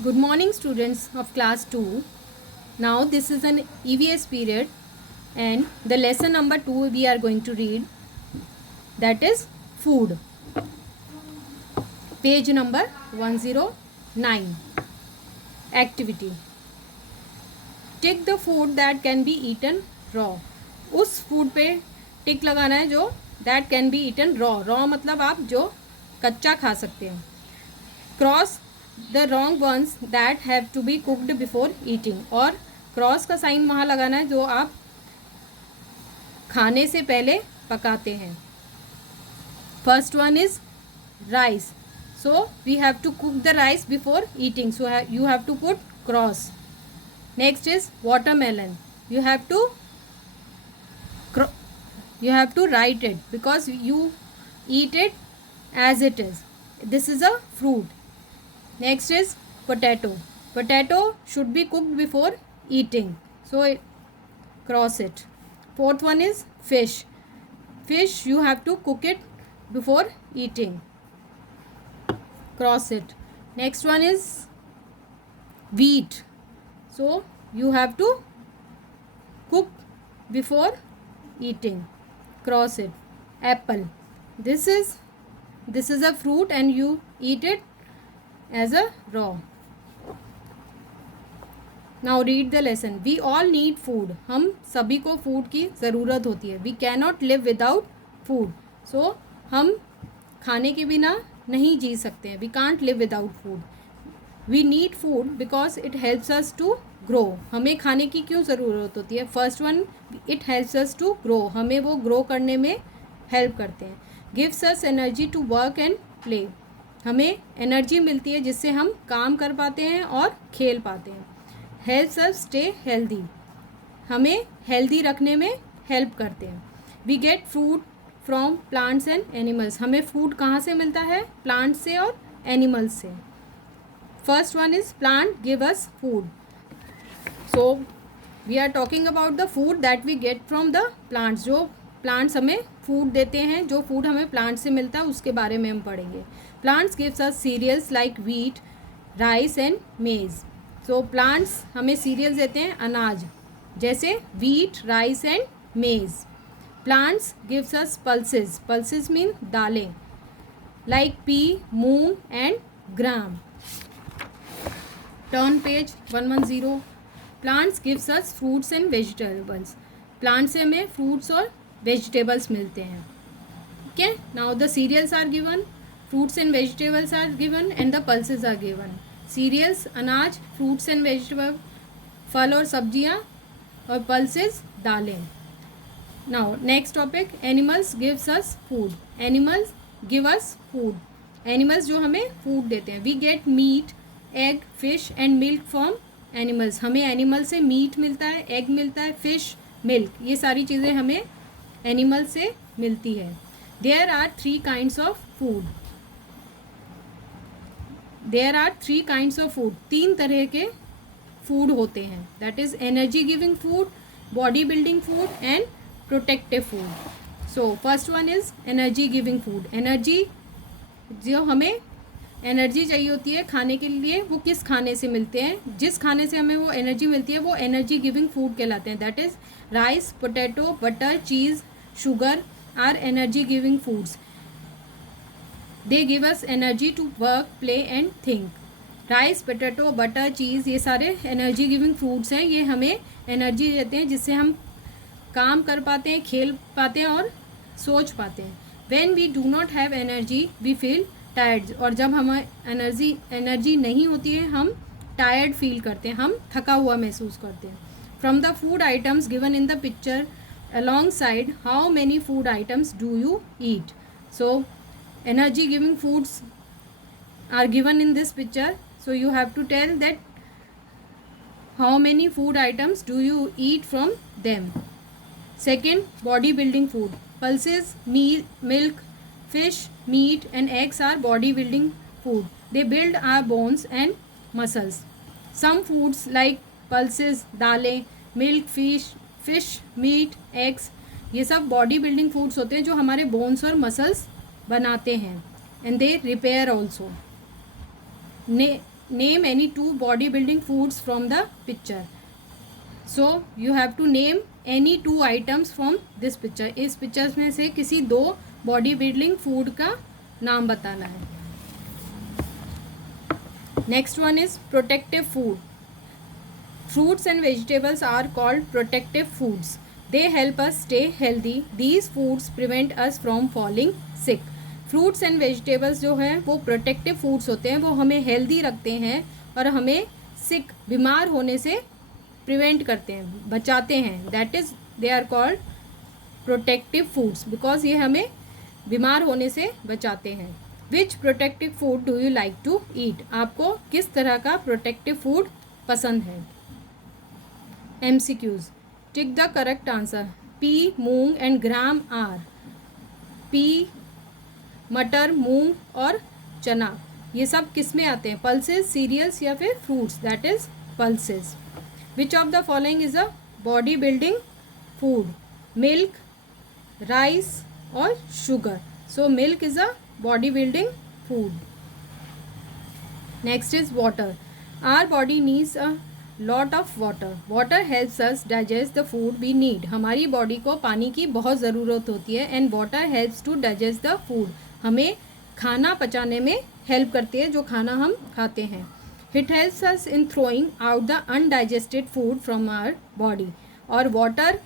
Good morning, students of class 2. Now, this is an EVS period, and the lesson number 2 we are going to read, that is food. Page number 109. Activity. Tick the food that can be eaten raw. उस food पे टिक लगाना है जो that can be eaten raw. Raw मतलब आप जो कच्चा खा सकते हैं. Cross the wrong ones that have to be cooked before eating. और क्रॉस का साइन वहाँ लगाना है जो आप खाने से पहले पकाते हैं. First one is rice. So we have to cook the rice before eating, so you have to put cross. Next is watermelon. You have to write it because you eat it as it is. This is a fruit. Next is potato. Potato should be cooked before eating, so cross it. Fourth one is fish. Fish you have to cook it before eating, cross it. Next one is wheat, so you have to cook before eating, cross it. Apple. This is a fruit and you eat it as a raw. Now read the lesson. We all need food. हम सभी को food की ज़रूरत होती है. We cannot live without food. So हम खाने के बिना नहीं जी सकते हैं. We can't live without food. We need food because it helps us to grow. हमें खाने की क्यों ज़रूरत होती है? First one, it helps us to grow. हमें वो ग्रो करने में हेल्प करते हैं. Gives us energy to work and play. हमें एनर्जी मिलती है जिससे हम काम कर पाते हैं और खेल पाते हैं. Helps us stay healthy. हमें हेल्दी रखने में हेल्प करते हैं. We get food from plants and animals. हमें फूड कहाँ से मिलता है? प्लांट्स से और एनिमल्स से. First one is plant give us food. So we are talking about the food that we get from the plants. जो प्लांट्स हमें फूड देते हैं, जो फूड हमें प्लांट से मिलता है उसके बारे में हम पढ़ेंगे. Plants gives us cereals like wheat, rice and maize. So plants हमें सीरियल्स देते हैं, अनाज जैसे wheat, rice and maize. Plants gives us pulses. Pulses mean दालें, like pea, moong and gram. Turn page 110. Plants gives us fruits and vegetables. Plant से हमें fruits और vegetables मिलते हैं. ठीक है. Now the cereals are given, fruits and vegetables are given and the pulses are given. Cereals अनाज, fruits and vegetable फल और सब्जियां, और पल्सेस दालें. Now next topic, animals gives us food. Animals give us food. Animals जो हमें food देते हैं. We get meat, egg, fish and milk from animals. हमें एनिमल से मीट मिलता है, एग मिलता है, फिश, मिल्क, ये सारी चीज़ें हमें एनिमल से मिलती है. There are 3 kinds of food. There are 3 kinds of food. 3 तरह के फूड होते हैं. That is energy giving food, body building food and protective food. So first one is energy giving food. Energy, जो हमें energy चाहिए होती है खाने के लिए, वो किस खाने से मिलते हैं? जिस खाने से हमें वो एनर्जी मिलती है वो एनर्जी गिविंग फूड कहलाते हैं. That is rice, potato, butter, cheese, sugar are energy giving foods. They give us energy to work, play and think. Rice, potato, butter, cheese, ये सारे एनर्जी गिविंग फूड्स हैं. ये हमें एनर्जी देते हैं जिससे हम काम कर पाते हैं, खेल पाते हैं और सोच पाते हैं. When we do not have energy we feel tired. और जब हमें एनर्जी नहीं होती है हम टायर्ड फील करते हैं, हम थका हुआ महसूस करते हैं. From the food items given in the picture alongside, how many food items do you eat? So energy giving foods are given in this picture, so you have to tell that how many food items do you eat from them. Second, body building food. Pulses, milk, fish, meat and eggs are body building food. They build our bones and muscles. Some foods like pulses, दालें, milk, fish, meet, eggs, ये सब body building foods होते हैं जो हमारे bones और muscles बनाते हैं. And they repair also. name any two body building foods from the picture. So you have to name any two items from this picture. इस पिक्चर्स में से किसी दो बॉडी बिल्डिंग फूड का नाम बताना है. Next one is protective food. Fruits and vegetables are called protective foods. They help us stay healthy. These foods prevent us from falling sick. Fruits and vegetables जो हैं वो protective foods होते हैं, वो हमें healthy रखते हैं और हमें sick बीमार होने से prevent करते हैं, बचाते हैं. That is they are called protective foods because ये हमें बीमार होने से बचाते हैं. Which protective food do you like to eat? आपको किस तरह का protective food पसंद है? MCQs. Tick the correct answer. Pea, moong and gram are. Pea, मटर, मूंग और चना, ये सब किस में आते हैं? पल्सेस, सीरियल्स या फिर fruits. That is pulses. Which of the following is a body building food? Milk, rice or sugar. So milk is a body building food. Next is water. Our body needs a lot of water. Water helps us digest the food we need. हमारी body को पानी की बहुत ज़रूरत होती है. And water helps to digest the food. हमें खाना पचाने में हेल्प करती है जो खाना हम खाते हैं. It helps us in throwing out the undigested food from our body. और वाटर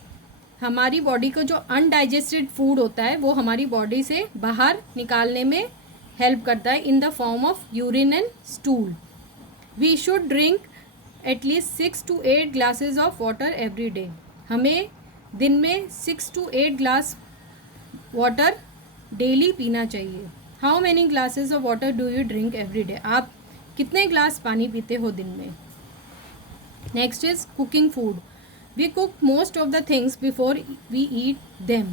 हमारी बॉडी को जो अनडाइजेस्टेड फूड होता है वो हमारी बॉडी से बाहर निकालने में हेल्प करता है in the form of urine and stool. We should drink at least 6 to 8 glasses of water every day. हमें दिन में 6 to 8 ग्लास वाटर डेली पीना चाहिए. How many glasses of water do you drink every day? आप कितने glass पानी पीते हो दिन में? Next is cooking food. We cook most of the things before we eat them.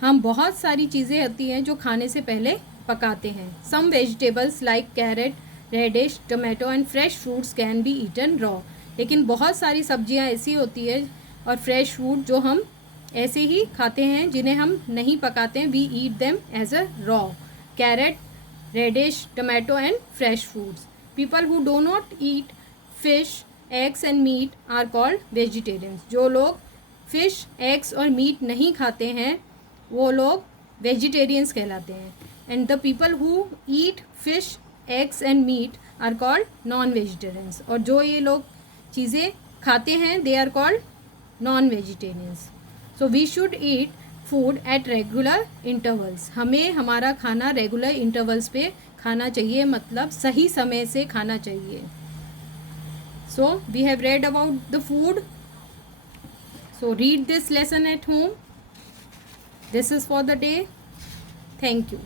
हम बहुत सारी चीज़ें होती हैं जो खाने से पहले पकाते हैं. Some vegetables like carrot, radish, tomato and fresh fruits can be eaten raw. लेकिन बहुत सारी सब्जियां ऐसी होती है और फ्रेश फ्रूट जो हम ऐसे ही खाते हैं, जिन्हें हम नहीं पकाते हैं. We eat them as a raw. Carrot, radish, tomato and fresh fruits. People who do not eat fish, eggs and meat are called vegetarians. जो लोग फिश, एग्स और मीट नहीं खाते हैं वो लोग वेजिटेरियंस कहलाते हैं. And the people who eat fish, eggs and meat are called non vegetarians. और जो ये लोग चीज़ें खाते हैं they are called non vegetarians. So we should eat food at regular intervals. हमें हमारा खाना रेगुलर इंटरवल्स पे खाना चाहिए, मतलब सही समय से खाना चाहिए. So we have read about the food. So read this lesson at home. This is for the day. Thank you.